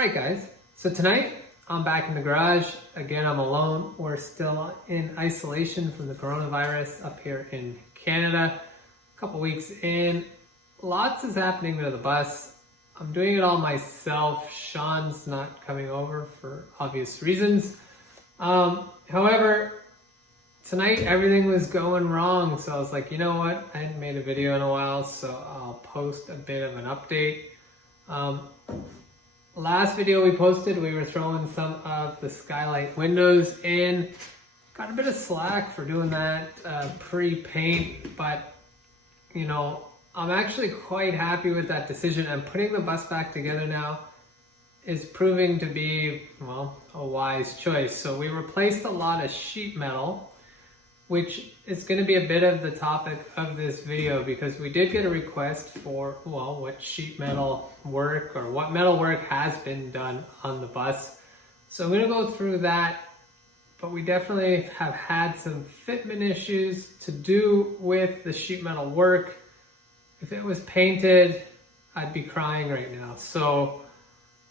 Alright guys, so tonight I'm back in the garage. Again, I'm alone. We're still in isolation from the coronavirus up here in Canada. A couple weeks in. Lots is happening to the bus. I'm doing it all myself. Sean's not coming over for obvious reasons. However, tonight everything was going wrong, so I was like, you know what? I hadn't made a video in a while, so I'll post a bit of an update. Last video we posted, we were throwing some of the skylight windows in. Got a bit of slack for doing that pre-paint, but you know, I'm actually quite happy with that decision, and putting the bus back together now is proving to be, well, a wise choice. So we replaced a lot of sheet metal, which is going to be a bit of the topic of this video, because we did get a request for, well, what sheet metal work or what metal work has been done on the bus. So I'm going to go through that, but we definitely have had some fitment issues to do with the sheet metal work. If it was painted, I'd be crying right now. So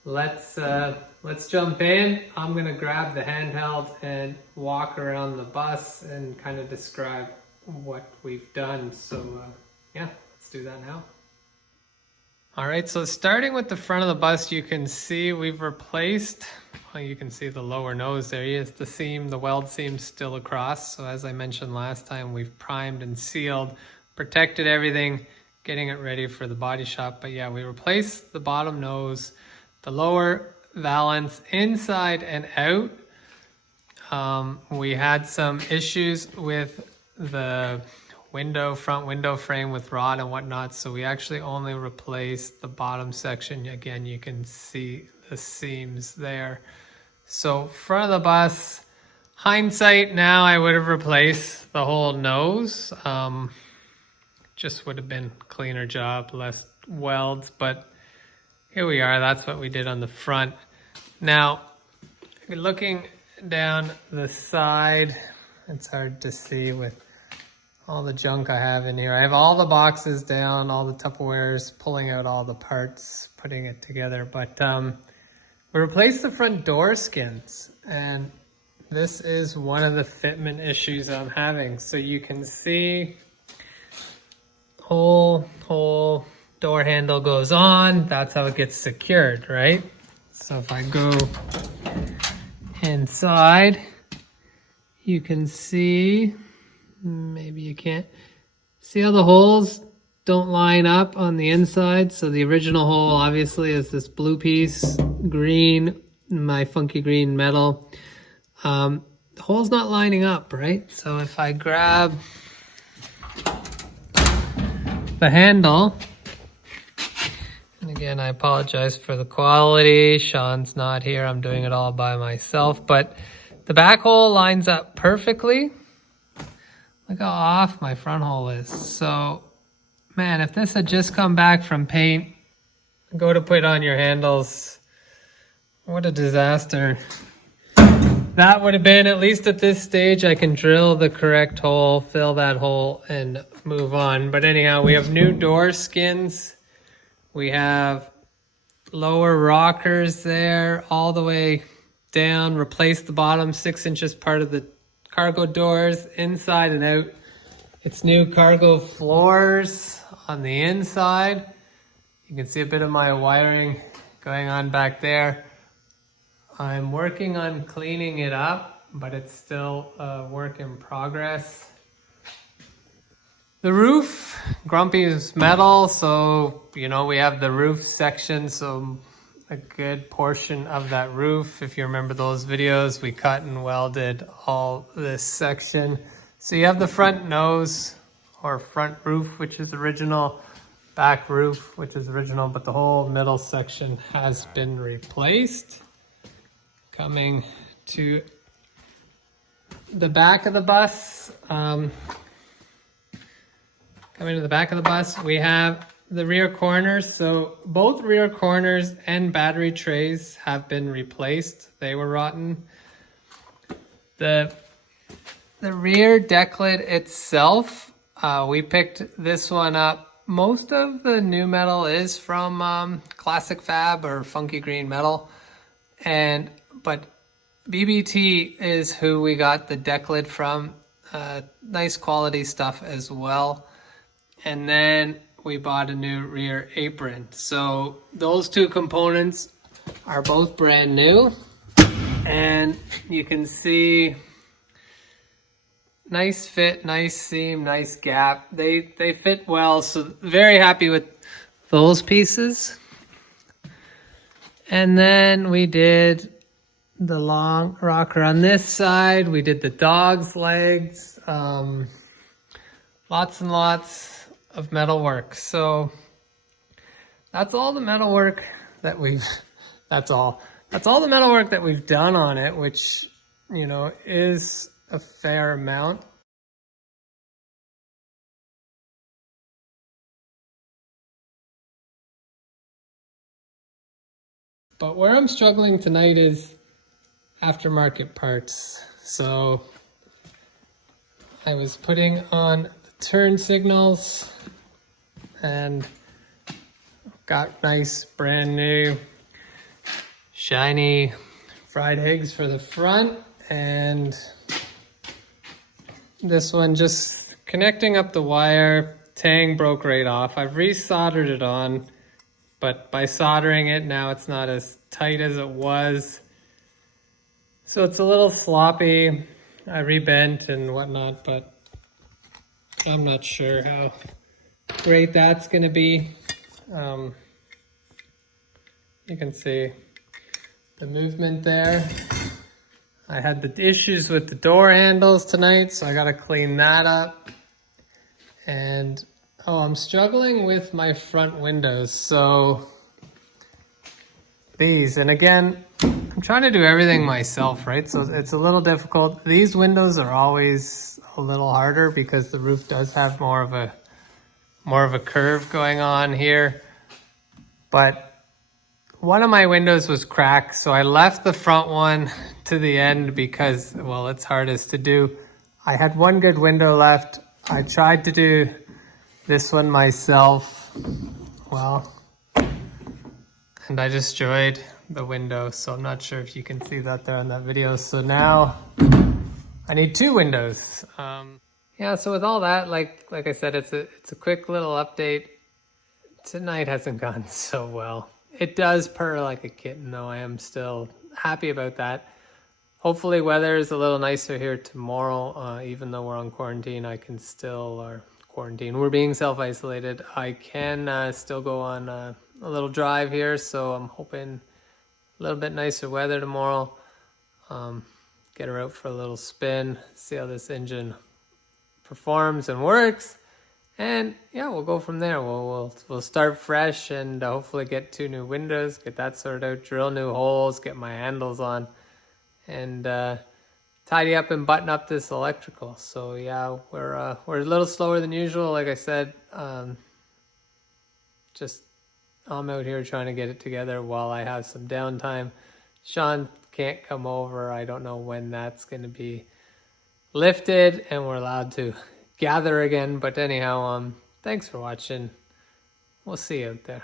let's jump in. I'm gonna grab the handheld and walk around the bus and kind of describe what we've done. So yeah, let's do that now. All right, so starting with the front of the bus, you can see we've replaced, well, you can see the lower nose there. Yes, the seam, the weld seam's still across. So as I mentioned last time, we've primed and sealed, protected everything, getting it ready for the body shop. But yeah, we replaced the bottom nose, the lower valance inside and out. We had some issues with the front window frame with rod and whatnot, so we actually only replaced the bottom section. Again, you can see the seams there. So front of the bus, hindsight now, I would have replaced the whole nose. Just would have been a cleaner job, less welds, but here we are. That's what we did on the front. Now, if you're looking down the side, it's hard to see with all the junk I have in here. I have all the boxes down, all the Tupperwares, pulling out all the parts, putting it together. But we replaced the front door skins, and this is one of the fitment issues I'm having. So you can see whole door handle goes on. That's how it gets secured, right? So if I go inside, you can see, maybe you can't see how the holes don't line up on the inside. So the original hole obviously is this blue piece, green, my funky green metal. The hole's not lining up, right? So if I grab the handle, and again, I apologize for the quality. Sean's not here. I'm doing it all by myself, but the back hole lines up perfectly. Look how off my front hole is. So, man, if this had just come back from paint, go to put on your handles, what a disaster. That would have been, at least at this stage, I can drill the correct hole, fill that hole, and move on. But anyhow, we have new door skins. We have lower rockers there all the way down, replaced the bottom 6 inches part of the cargo doors inside and out. It's new cargo floors on the inside. You can see a bit of my wiring going on back there. I'm working on cleaning it up, but it's still a work in progress. The roof, Grumpy is metal, so, you know, we have the roof section, so a good portion of that roof, if you remember those videos, we cut and welded all this section. So you have the front nose, or front roof, which is original, back roof, which is original, but the whole middle section has been replaced. Coming to the back of the bus, we have the rear corners. So both rear corners and battery trays have been replaced. They were rotten. The rear deck lid itself, we picked this one up most of the new metal is from Classic Fab or Funky Green Metal, but BBT is who we got the deck lid from. Nice quality stuff as well. And then we bought a new rear apron. So those two components are both brand new, and you can see nice fit, nice seam, nice gap. They fit well, so very happy with those pieces. And then we did the long rocker on this side. We did the dog's legs. Lots and lots of metal work. So that's all the metal work that we've that's all the metal work that we've done on it, which, you know, is a fair amount. But where I'm struggling tonight is aftermarket parts. So I was putting on the turn signals and got nice brand new shiny fried eggs for the front, and this one just connecting up the wire, tang broke right off. I've resoldered it on, but by soldering it now it's not as tight as it was, so it's a little sloppy. I rebent and whatnot, but I'm not sure how great that's gonna be. You can see the movement there. I had the issues with the door handles tonight, so I gotta clean that up. And I'm struggling with my front windows. So these, and again, I'm trying to do everything myself, right? So it's a little difficult. These windows are always a little harder because the roof does have more of a curve going on here. But one of my windows was cracked, so I left the front one to the end because, well, it's hardest to do. I had one good window left. I tried to do this one myself, well, and I destroyed the window, so I'm not sure if you can see that there on that video. So now I need two windows. Yeah, so with all that, like I said, it's a quick little update. Tonight hasn't gone so well. It does purr like a kitten, though. I am still happy about that. Hopefully weather is a little nicer here tomorrow. Even though we're on quarantine, we're being self-isolated. I can still go on a little drive here, so I'm hoping a little bit nicer weather tomorrow. Get her out for a little spin, see how this engine performs and works. And yeah, we'll go from there. We'll start fresh and hopefully get 2 new windows, get that sorted out, drill new holes, get my handles on, and tidy up and button up this electrical. So yeah, we're a little slower than usual. Like I said, just I'm out here trying to get it together while I have some downtime. Sean can't come over. I don't know when that's going to be lifted and we're allowed to gather again. But anyhow, thanks for watching. We'll see you out there.